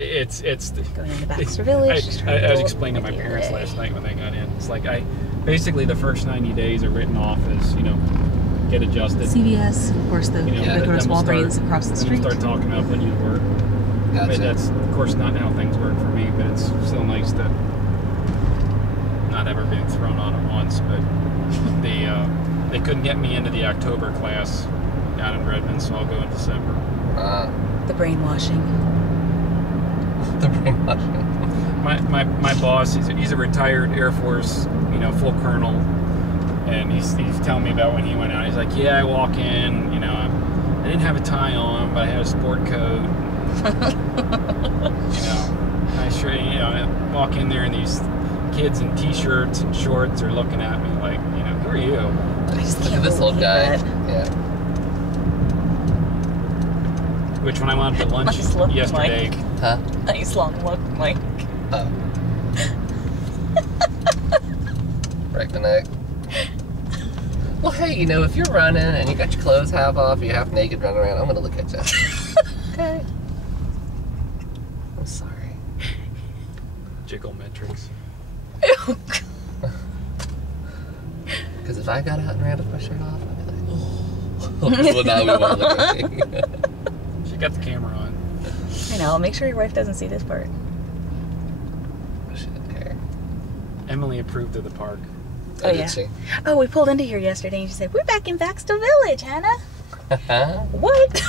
It's going into Baxter Village. I was explaining to my parents last night when they got in. It's like basically the first 90 days are written off as, you know, get adjusted. CVS, of course, the ubiquitous Walgreens across the street. Start talking about putting you to work. Gotcha. But that's, of course, not how things work for me, but it's still nice to not ever being thrown on at once. But they couldn't get me into the October class down in Redmond, so I'll go in December. The brainwashing. The brainwashing. My boss, he's a retired Air Force, you know, full colonel, and he's telling me about when he went out. He's like, yeah, I walk in, you know, I didn't have a tie on, but I had a sport coat. You know, I walk in there and these kids in t-shirts and shorts are looking at me like, you know, who are you? Look at this old guy. Yeah. Which when I went to lunch yesterday. Mike. Huh? Nice long look, Mike. Oh. Break the neck. Well, hey, you know, if you're running and you got your clothes half off, you're half naked running around, I'm gonna look at you. Okay. I'm sorry. Jiggle metrics. Because if I got out and ran with my shirt off, I'd be like, oh. Well, now we won't look at me. She got the camera on. I know. Make sure your wife doesn't see this part. She didn't care. Emily approved of the park. Oh, Did yeah. she? Oh, we pulled into here yesterday and she said, we're back in Baxter Village, Hannah. Huh? What?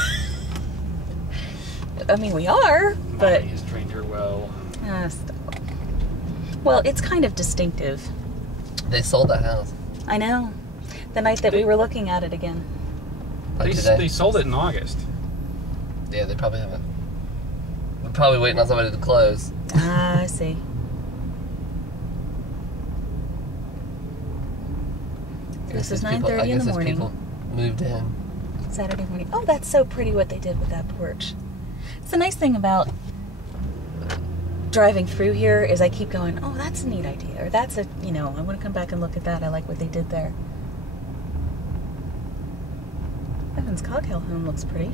I mean, we are, but... Molly has trained her well. Stop. Well, it's kind of distinctive. They sold that house. I know. The night that we were looking at it again. Like today. They sold it in August. Yeah, they probably haven't. We're probably waiting on somebody to close. Ah, I see. This is 9:30 in the morning. People moved in. Saturday morning. Oh, that's so pretty what they did with that porch. It's the nice thing about driving through here is I keep going, oh, that's a neat idea. Or that's a, you know, I want to come back and look at that. I like what they did there. Evan's Coghill home looks pretty.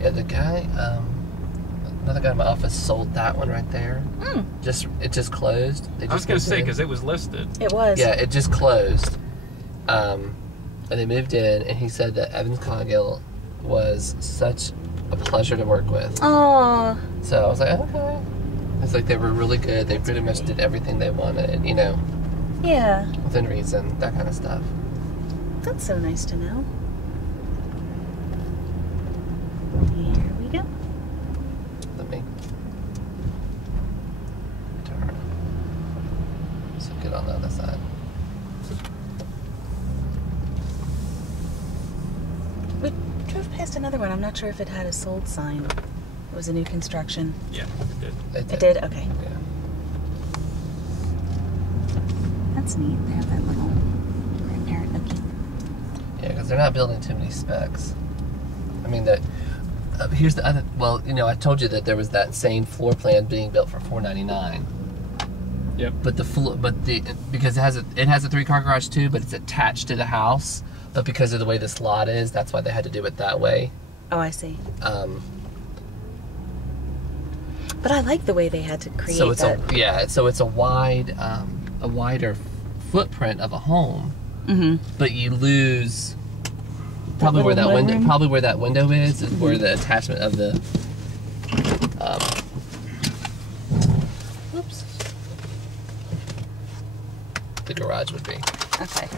Yeah, the guy, another guy in my office sold that one right there. It just closed. They just I was going to say, because it was listed. It was. Yeah, it just closed. And they moved in, and he said that Evans Coghill was such a pleasure to work with. Oh. So I was like, okay. It's like they were really good. They pretty much did everything they wanted, you know. Yeah. Within reason, that kind of stuff. That's so nice to know. Here we go. Let me turn. So get on the other side. We drove past another one. I'm not sure if it had a sold sign. It was a new construction. Yeah, it did. It did? Okay. Yeah. That's neat. They have that little grandparent nookie. Yeah, because they're not building too many specs. I mean, here's the other. Well, you know, I told you that there was that same floor plan being built for $499. Yep. But because it has a 3-car garage too, but it's attached to the house. But because of the way this lot is, that's why they had to do it that way. Oh, I see. But I like the way they had to create that. So it's a wider footprint of a home. Mm-hmm. But you lose probably where that window is where the attachment of the the garage would be. Okay.